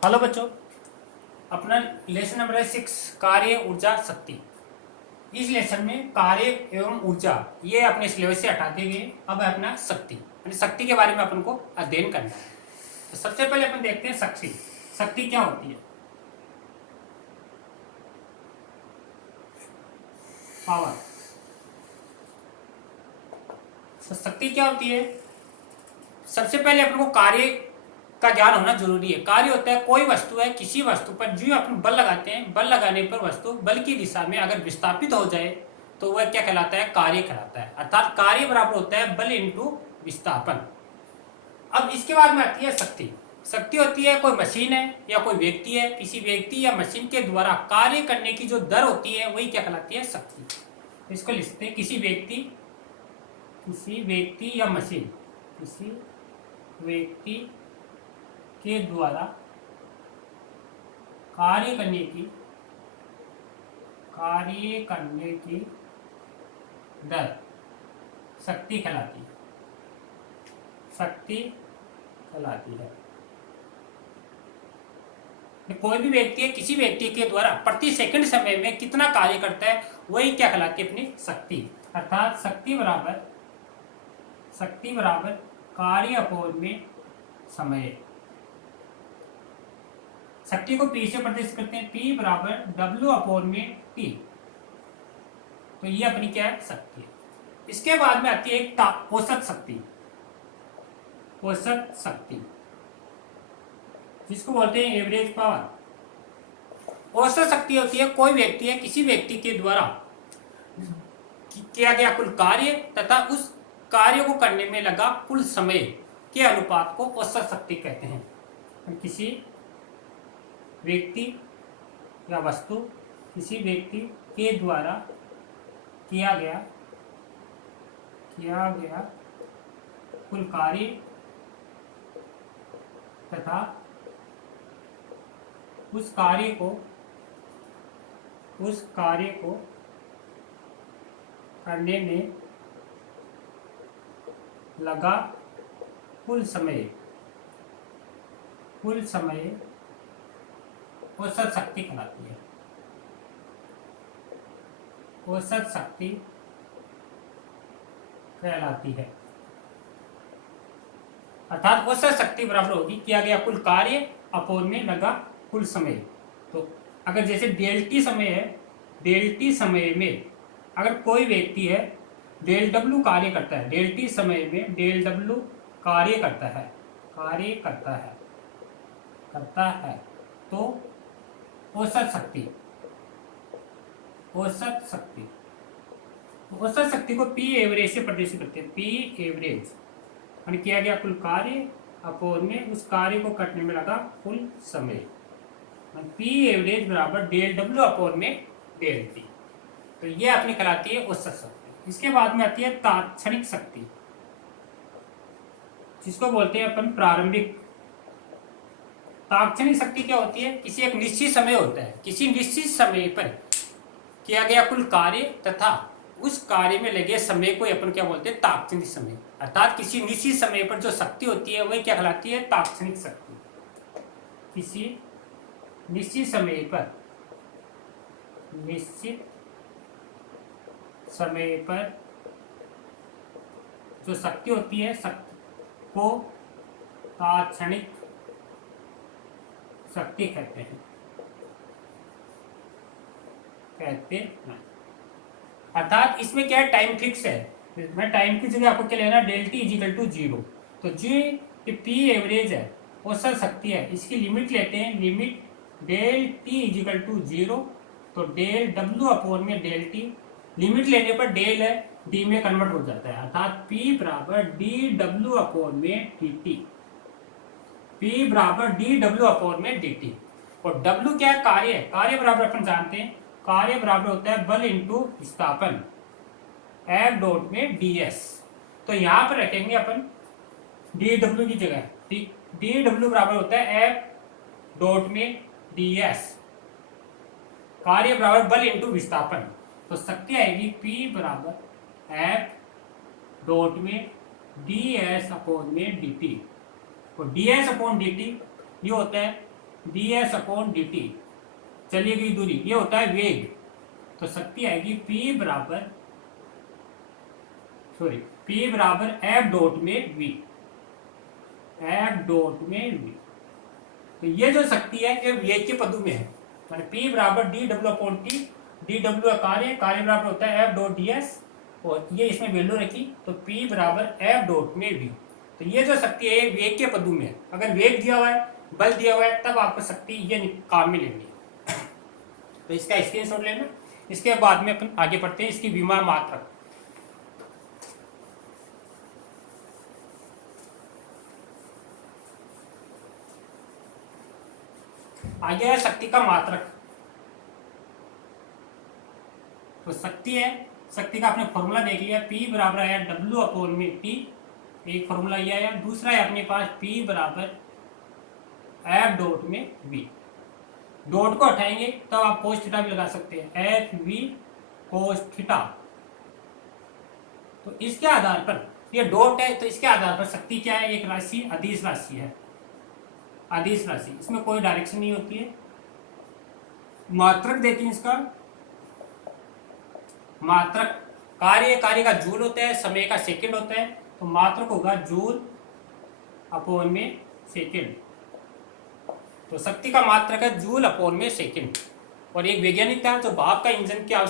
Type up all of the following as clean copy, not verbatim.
Hello बच्चों, अपना lesson number है 6 कार्य ऊर्जा शक्ति। इस लेसन में कार्य एवं ऊर्जा ये अपने सिलेबस से हटाते हुए अब है अपना शक्ति, यानी शक्ति के बारे में अपन को अध्ययन करना है। तो सबसे पहले अपन देखते हैं शक्ति। शक्ति क्या होती है? पावर। तो शक्ति क्या होती है? सबसे पहले अपन को कार्य का ज्ञान होना जरूरी है। कार्य होता है कोई वस्तु है, किसी वस्तु पर जो अपन बल लगाते हैं, बल लगाने पर वस्तु बल की दिशा में अगर विस्थापित हो जाए तो वह क्या कहलाता है? कार्य कहलाता है। अर्थात कार्य बराबर होता है बल इंटू विस्थापन। अब इसके बाद में आती है शक्ति। शक्ति होती है कोई मशीन है या कोई व्यक्ति है, किसी व्यक्ति या मशीन के द्वारा कार्य करने की जो दर होती है वही क्या कहलाती है? शक्ति। इसको लिखते हैं किसी व्यक्ति या मशीन, किसी व्यक्ति के द्वारा कार्य करने की दर शक्ति कहलाती है। शक्ति कहलाती है। कोई भी व्यक्ति है, किसी व्यक्ति के द्वारा प्रति सेकंड समय में कितना कार्य करता है वही क्या कहलाती है? अपनी शक्ति। अर्थात शक्ति बराबर कार्य अपॉन में समय। शक्ति को P से प्रदर्शित करते हैं, P बराबर W अपॉन में T। तो ये अपनी क्या है? शक्ति है। इसके बाद में आती है एक औसत शक्ति। औसत शक्ति जिसको बोलते हैं एवरेज पावर। औसत शक्ति होती है कोई व्यक्ति है, किसी व्यक्ति के द्वारा किया गया कुल कार्य तथा उस कार्य को करने में लगा कुल समय के अनुपात को औसत शक्ति कहते हैं। किसी व्यक्ति या वस्तु, किसी व्यक्ति के द्वारा किया गया कुल कार्य तथा उस कार्य को करने में लगा कुल समय औसत शक्ति कहलाती है। औसत शक्ति कहलाती है। अर्थात औसत शक्ति बराबर होगी किया गया कुल कार्य अपॉन में लगा कुल समय। तो अगर जैसे डेल्टी समय है, डेल्टी समय में अगर कोई व्यक्ति है डेल डब्ल्यू कार्य करता है, डेल्टी समय में डेल डब्ल्यू कार्य करता है तो औसत शक्ति को P एवरेज से प्रदर्शित करते हैं। P एवरेज यानी किया गया कुल कार्य अपॉन में उस कार्य को करने में लगा कुल समय। P एवरेज बराबर डेल डब्ल्यू अपॉन में डेल टी। तो ये अपनी कहलाती है औसत शक्ति। इसके बाद में आती है तात्क्षणिक शक्ति जिसको बोलते हैं अपन प्रारंभिक। तात्क्षणिक शक्ति क्या होती है? किसी एक निश्चित समय होता है, किसी निश्चित समय पर किया गया कुल कार्य तथा उस कार्य में लगे समय को अपन क्या बोलते हैं? तात्क्षणिक समय। अर्थात किसी निश्चित समय पर जो शक्ति होती है वही क्या कहलाती है? तात्क्षणिक शक्ति। किसी निश्चित समय पर जो शक्ति होती है शक्ति को तात्क्षणिक शक्ति कहते हैं। अर्थात इसमें क्या है? टाइम फिक्स है। मैं टाइम की जगह आपको क्या लेना? Del t equal to 0। तो जो P एवरेज है औसत शक्ति है, इसकी लिमिट लेते हैं। Limit del t equal to 0 तो डेल डब्ल्यू अपॉन में डेल टी। लिमिट लेने पर डेल है डी में कन्वर्ट हो जाता है। अर्थात P बराबर डी डब्ल्यू अपॉन में डी टी। P बराबर डी डब्ल्यू अपॉन में डी टी। और W क्या है? कार्य है। कार्य बराबर अपन जानते हैं, कार्य बराबर होता है बल इंटू विस्थापन F डॉट में ds। तो यहां पर रखेंगे अपन dw की जगह dw बराबर होता है F डॉट में ds। कार्य बराबर बल इंटू विस्थापन। तो शक्ति आएगी P बराबर F डॉट में ds अपॉन में dt। और ds अपॉन dt ये होता है ds अपॉन dt, चली गई दूरी, ये होता है वेग। तो शक्ति आएगी P बराबर एफ डॉट में v, एफ डॉट में v। तो ये जो शक्ति है ये वेग के पदों में है, माने P बराबर D W upon T, D W कार्य, कार्य बराबर होता है एफ डॉट ds, और ये इसमें वैल्यू रखी तो P बराबर एफ डॉट में v। तो ये जो शक्ति है वेग के पदों में है। अगर वेग दिया हुआ है, बल दिया हुआ है, तब आपको शक्ति ये काम में लेनी है। तो इसका स्क्रीनशॉट लेना। इसके बाद में अपन आगे बढ़ते हैं इसकी विमा मात्रक। आगे है शक्ति का मात्रक। तो शक्ति है, शक्ति का आपने फॉर्मूला देख लिया, P बराबर है W अपॉन में T, एक फॉर्मूला ये आया। दूसरा है अपने पास P बराबर F डॉट में V। डॉट को हटाएंगे तो आप कोस थीटा भी लगा सकते हैं, एफ वी कोस थीटा। तो इसके आधार पर, ये डॉट है तो इसके आधार पर शक्ति क्या है, एक राशि अदिश राशि है, अदिश राशि, इसमें कोई डायरेक्शन नहीं होती है। मात्रक देखिए इसका, मात्रक कार्य, कार्य का जूल होता है, समय का सेकंड होता है, तो मात्रक होगा जूल अपॉन में सेकंड। तो शक्ति का मात्रक है जूल अपॉन में सेकंड। और एक वैज्ञानिक था जो भाप का इंजन क्या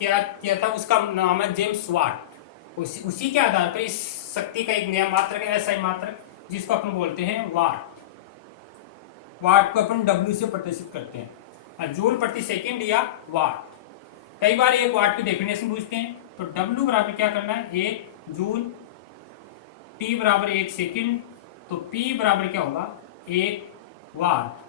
किया था, उसका नाम है जेम्स वाट। उसी के आधार पर इस शक्ति का एक नया मात्रक है, ऐसा ही मात्रक जिसको अपन बोलते हैं वाट। वाट को अपन W से प्रदर्शित करते हैं, जूल प्रति सेकंड या वाट। कई बार एक वाट की डेफिनेशन पूछते हैं, तो W बराबर क्या करना है, 1 जूल, T बराबर 1 सेकंड, तो P बराबर क्या होगा, 1 वाट।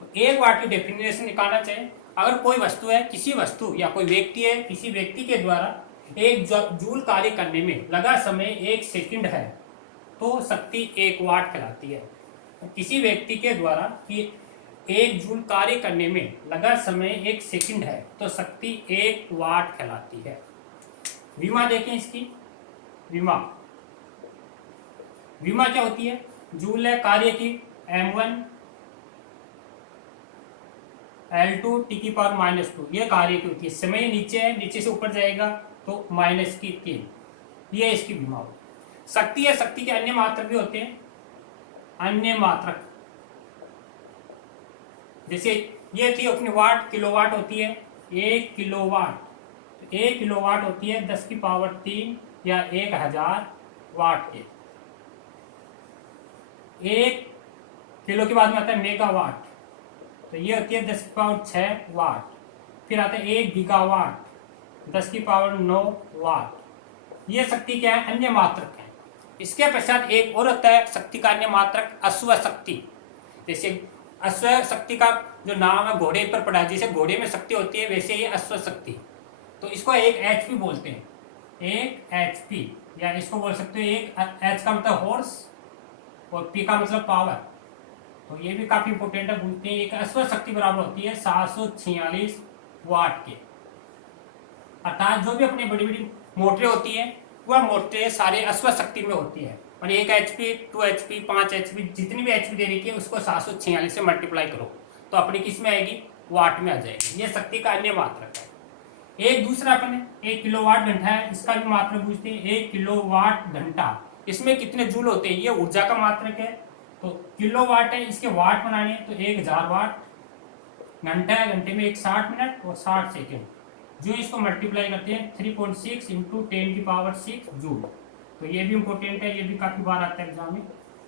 तो 1 वाट की डेफिनेशन निकालना चाहिए। अगर कोई वस्तु है, किसी वस्तु या कोई व्यक्ति है, किसी व्यक्ति के द्वारा 1 जूल कार्य करने में लगा समय 1 सेकंड है, तो शक्ति 1 वाट कहलाती है। किसी व्यक्ति के द्वारा 1 जूल कार्य करने में लगा समय 1 सेकंड है, तो शक्ति 1 वाट कहलाती है। विमा देखें इसकी, विमा, विमा क्या होती है, जूल है कार्य की m1 L2 टी की पावर -2, ये कार्य की होती है। समय नीचे है, नीचे से ऊपर जाएगा तो -3, ये इसकी विमा हो। शक्ति है, शक्ति के अन्य मात्रक भी होते हैं, अन्य मात्रक जैसे ये थी अपनी वाट, किलोवाट होती है, 1 किलोवाट, 1 किलोवाट होती है 10 की पावर 3 या 1000 वाट के। 1 किलो के बाद में आता है मेगावाट, तो ये होती है 10 की पावर 6 वाट। फिर आता है 1 गीगावाट, 10 की पावर 9 वाट। ये शक्ति क्या है, अन्य मात्रक है। इसके पश्चात एक और होता है शक्ति का अन्य मात्रक, अश्व शक्ति। जैसे अश्व शक्ति का जो नाम है घोड़े पर पड़ा है, जैसे घोड़े में शक्ति होती है वैसे ये अश्व शक्ति। तो इसको एक HP बोलते हैं, एक HP, या इसको बोल सकते हैं एक H का मतलब हॉर्स और P का मतलब पावर। तो ये भी काफी इंपोर्टेंट है, बोलते हैं एक अश्व शक्ति बराबर होती है 746 वाट के। अर्थात जो भी अपनी बड़ी बड़ी मोटरें होती है वह मोटरें सारे अश्व शक्ति में होती है, और 1 HP 2 HP 5 HP जितनी भी HP दे रही है उसको 746 से मल्टीप्लाई करो तो अपनी किस में आएगी, वाट में आ जाएगी। ये शक्ति का अन्य मात्रक है। एक दूसरा अपने 1 किलोवाट घंटा है, इसका भी मात्रक पूछते हैं, 1 किलोवाट घंटा, इसमें कितने जूल होते हैं, ये ऊर्जा का मात्रक है। तो किलोवाट है, इसके वाट बनाने तो 1000 वाट, घंटा है, घंटे में 60 मिनट और 60 सेकेंड, जो इसको मल्टीप्लाई करते हैं 3.6 इंटू 10 की पावर 6 जूल। तो ये भी इंपॉर्टेंट है, ये भी काफी बार आता है एग्जाम में।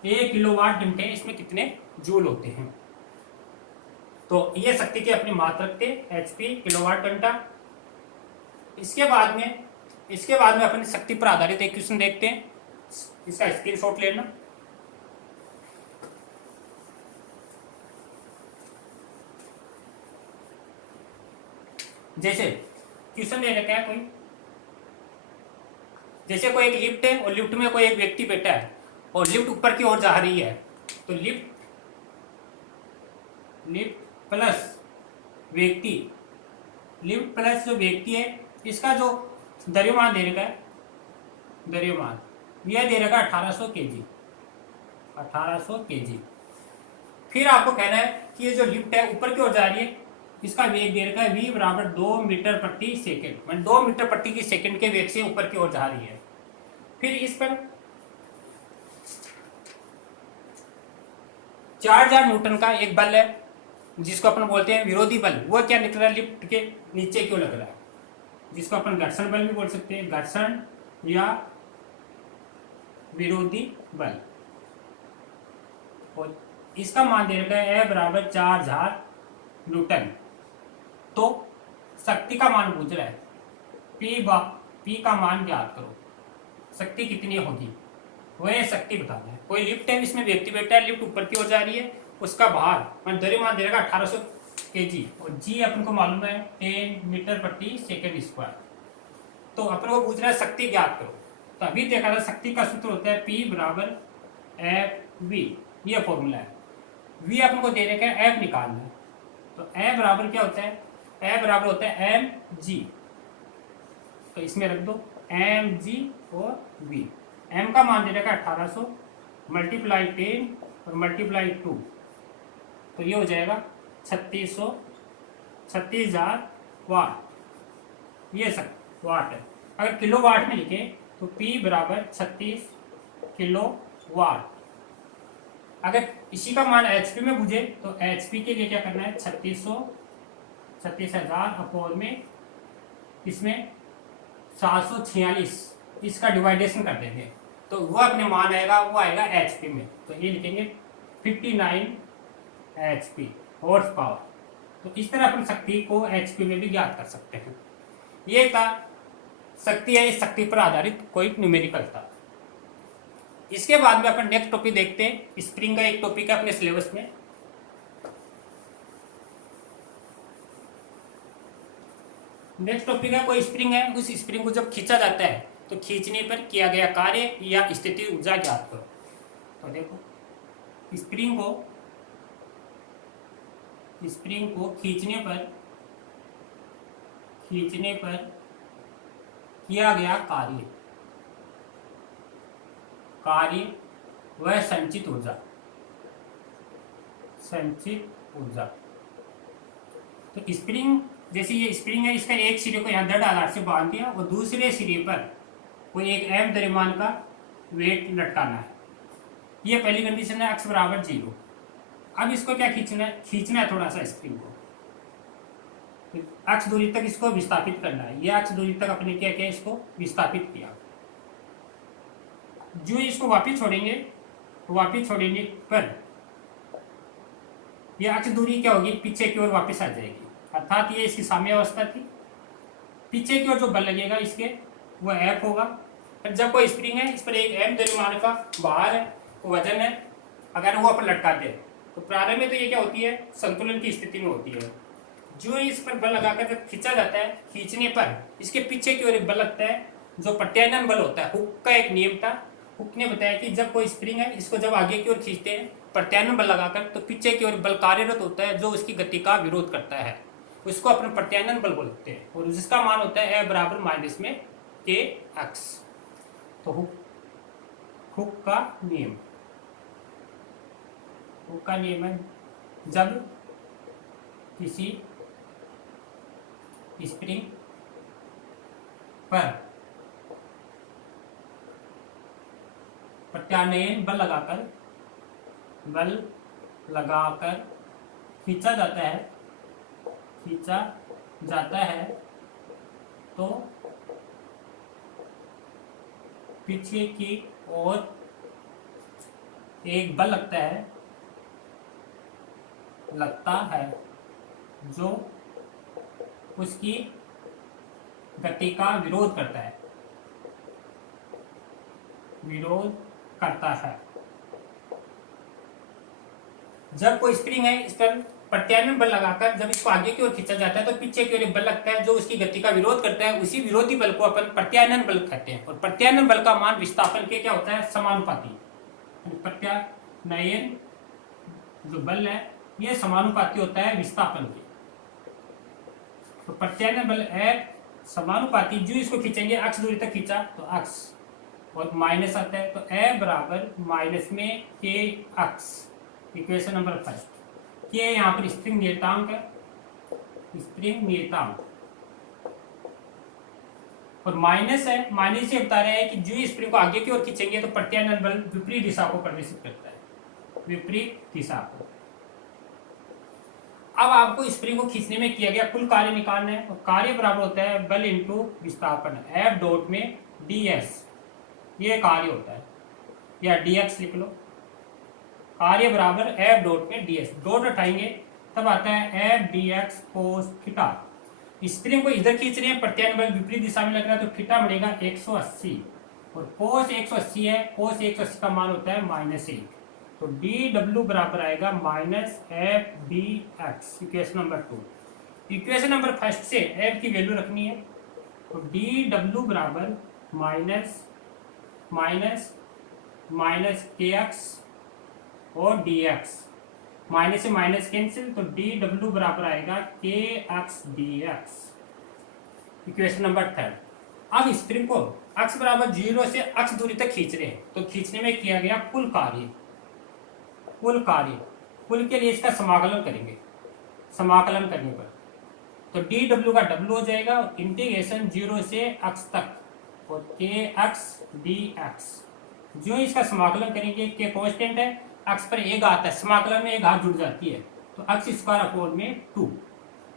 1 किलोवाट घंटे, इसमें कितने जूल होते हैं। तो ये शक्ति के अपने मात्रक थे, HP किलोवाट घंटा। इसके बाद में अपनी शक्ति पर आधारित एक क्वेश्चन देखते हैं, इसका स्क्रीनशॉट लेना। जैसे क्वेश्चन दे रखा है कोई, जैसे कोई एक लिफ्ट है और लिफ्ट में कोई एक व्यक्ति बैठा है और लिफ्ट ऊपर की ओर जा रही है, तो लिफ्ट प्लस व्यक्ति, लिफ्ट प्लस जो व्यक्ति है, इसका जो द्रव्यमान दे रखा है, द्रव्यमान यह दे रखा है 1800 kg, 1800 kg। फिर आपको कहना है कि ये जो लिफ्ट है ऊपर की ओर जा रही है, इसका वेग दे रखा है v बराबर 2 मीटर प्रति सेकेंड, मैं 2 मीटर प्रति की सेकेंड के वेग से ऊपर की ओर जा रही है। फिर इस पर 4000 न्यूटन का एक बल है जिसको अपन बोलते हैं विरोधी बल, वो क्या निकल रहा है लिफ्ट के नीचे क्यों लग रहा है, जिसको अपन घर्षण बल भी बोल सकते हैं, घर्षण या विरोधी बल। और इसका मान दे रखा है बराबर 4000 न्यूटन। तो शक्ति का मान पूछ रहा है, पी का मान ज्ञात करो, शक्ति कितनी होगी, वह शक्ति बताना है। कोई लिफ्ट है, इसमें व्यक्ति बैठा है, लिफ्ट ऊपर की ओर जा रही है, उसका भार मान द्रव्यमान देगा 1800 kg और जी अपन को मालूम है 10 मीटर प्रति सेकेंड स्क्वायर। तो अपन को पूछ रहा है शक्ति ज्ञात करो। तो अभी देखा था शक्ति का सूत्र होता है P बराबर एफ वी, ये फॉर्मूला है। V अपन को दे रखा है, F निकालना है। तो F बराबर क्या होता है, F बराबर होता है mg, तो इसमें रख दो mg और V। m का मान दे रखा है 1800 मल्टीप्लाई 10 और मल्टीप्लाई 2, तो ये हो जाएगा 36,000 वाट, ये सब वाट है। अगर किलो वाट में लिखे तो P बराबर 36 किलो वाट। अगर इसी का मान HP में पूछे तो HP के लिए क्या करना है, 36,000 अपॉन में इसमें 746, इसका डिवाइडेशन कर देंगे तो वो अपने मान आएगा, वो आएगा HP में। तो ये लिखेंगे 59 HP हॉर्स पावर। तो इस तरह अपन शक्ति को HP में भी ज्ञात कर सकते हैं। ये था शक्ति है, इस शक्ति पर आधारित कोई न्यूमेरिकल था। इसके बाद में अपन नेक्स्ट टॉपिक देखते हैं, स्प्रिंग का एक टॉपिक है अपने सिलेबस में। नेक्स्ट टॉपिक है, कोई स्प्रिंग है, उस स्प्रिंग को जब खींचा जाता है तो खींचने पर किया गया कार्य या स्थिति ऊर्जा ज्ञात करो। तो देखो स्प्रिंग को खींचने पर किया गया कार्य वह संचित ऊर्जा। तो स्प्रिंग, जैसे ये स्प्रिंग है, इसका एक सिरे को यहाँ दृढ़ आधार से बांध दिया और दूसरे सिरे पर कोई एक m द्रव्यमान का वेट लटकाना है। ये पहली कंडीशन है, x बराबर 0। अब इसको क्या खींचना है थोड़ा सा स्प्रिंग को, तो x दूरी तक इसको विस्थापित करना है। ये x दूरी तक अपने क्या किया, इसको विस्थापित किया। जो इसको वापिस छोड़ेंगे पर ये x दूरी क्या होगी, पीछे की ओर वापस आ जाएगी, अर्थात ये इसकी साम्य अवस्था थी। पीछे की ओर जो बल लगेगा इसके वो F होगा। जब कोई स्प्रिंग है, इस पर एक m द्रव्यमान का भार है, वजन है, अगर वो अपन लटकाते हैं तो प्रारंभ में तो ये क्या होती है, संतुलन की स्थिति में होती है। जो इस पर बल लगाकर जब खींचा जाता है, खींचने पर इसके पीछे की ओर एक बल लगता है जो प्रत्यानयन बल होता है। हुक का एक नियम था, हुक ने बताया कि जब कोई स्प्रिंग है, इसको जब आगे की ओर खींचते हैं प्रत्यानयन बल लगाकर, तो पीछे की ओर बल कार्यरत होता है जो उसकी गति का विरोध करता है, उसको अपन प्रत्यानयन बल बोलते हैं, और जिसका मान होता है F बराबर माइनस में kx। तो हुक का नियम है, जब किसी स्प्रिंग पर प्रत्यानयन बल लगाकर खींचा जाता है तो पीछे की ओर एक बल लगता है जो उसकी गति का विरोध करता है। जब कोई स्प्रिंग है, इस पर प्रत्यानयन बल लगाकर जब इसको आगे की ओर खींचा जाता है तो पीछे की ओर एक बल लगता है जो उसकी गति का विरोध करता है। उसी विरोधी बल को अपन प्रत्यानयन बल कहते हैं, और प्रत्यानयन बल का मान विस्थापन के क्या होता है, समानुपाती। प्रत्यानयन जो बल है ये समानुपाती होता है विस्थापन के। तो प्रत्यानयन बल F समानुपाती, जो इसको खींचेंगे x दूरी तक खींचा तो x और माइनस आता है, तो F बराबर माइनस में kx, इक्वेशन नंबर फर्स्ट कि यहाँ पर स्प्रिंग नियतांक है, स्प्रिंग नियतांक, और माइनस है। माइनस ये बता रहे हैं कि जो स्प्रिंग को आगे की ओर खींचेंगे तो प्रत्यानयन बल विपरीत दिशा को प्रदर्शित करता है, विपरीत दिशा को। अब आपको स्प्रिंग को खींचने में किया गया कुल कार्य निकालना है, और कार्य बराबर होता है बल इंटू विस्थापन, एफ डॉट में ds, ये कार्य होता है, या dx लिख लो। कार्य बराबर एफ डॉट में ds, डॉट हटाएंगे तब आता है F dx cos theta. Spring को इधर खींच रहे हैं, प्रत्यानयन बल विपरीत दिशा में लग रहा है, तो थीटा बनेगा 180, और कोस 180 है, कोस 180 का मान होता है -1, तो dw बराबर आएगा -f/dx, equation number 2। Equation number first से f की वैल्यू रखनी है, तो dw बराबर माइनस kx और dx, माइनस से माइनस कैंसिल, तो dw बराबर आएगा kx dx, इक्वेशन नंबर 3। अब स्प्रिंग को अक्ष बराबर 0 से अक्ष दूरी तक खींच रहे हैं, तो खींचने में किया गया कुल कार्य, कुल के लिए इसका समाकलन करेंगे। समाकलन करने पर तो dw का w हो जाएगा, इंटीग्रेशन 0 से अक्ष तक, और kx dx। जो इसका समाकलन करेंगे, के कांस्टेंट है, अक्ष पर एक आता है, समाकलन में एक हाथ जुड़ जाती है, तो अक्ष स्क्वायर अपॉन में 2,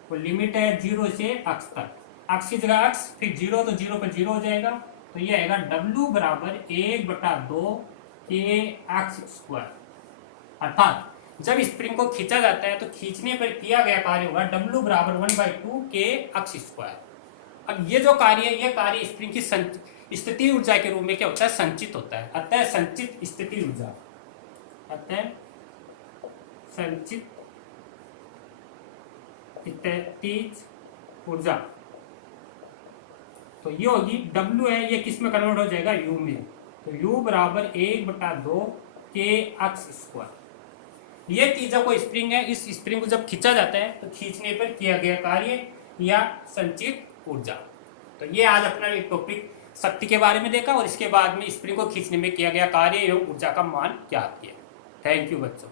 वो लिमिट है 0 से अक्ष तक, अक्ष की जगह अक्ष, फिर 0 तो 0 पर 0 हो जाएगा, तो ये आएगा w बराबर 1/2 kx स्क्वायर। अर्थात जब स्प्रिंग को खींचा जाता है तो खींचने पर किया गया कार्य होगा w बराबर 1/2 kx स्क्वायर। अब ये जो कार्य है, ये कार्य स्प्रिंग की स्थिति ऊर्जा के रूप में क्या होता है, संचित होता है। अतः संचित स्थिति ऊर्जा, अतः संचित स्थितिज ऊर्जा, तो ये होगी w है, ये किस में कन्वर्ट हो जाएगा, u में, तो u बराबर 1/2 kx स्क्वायर। ये तीजा को स्प्रिंग है, इस स्प्रिंग को जब खींचा जाता है तो खींचने पर किया गया कार्य या संचित ऊर्जा। तो ये आज अपना एक टॉपिक शक्ति के बारे में देखा, और इसके बाद में स्प्रिंग को खींचने में किया गया कार्य एवं ऊर्जा का मान ज्ञात किया। थैंक यू बच्चों।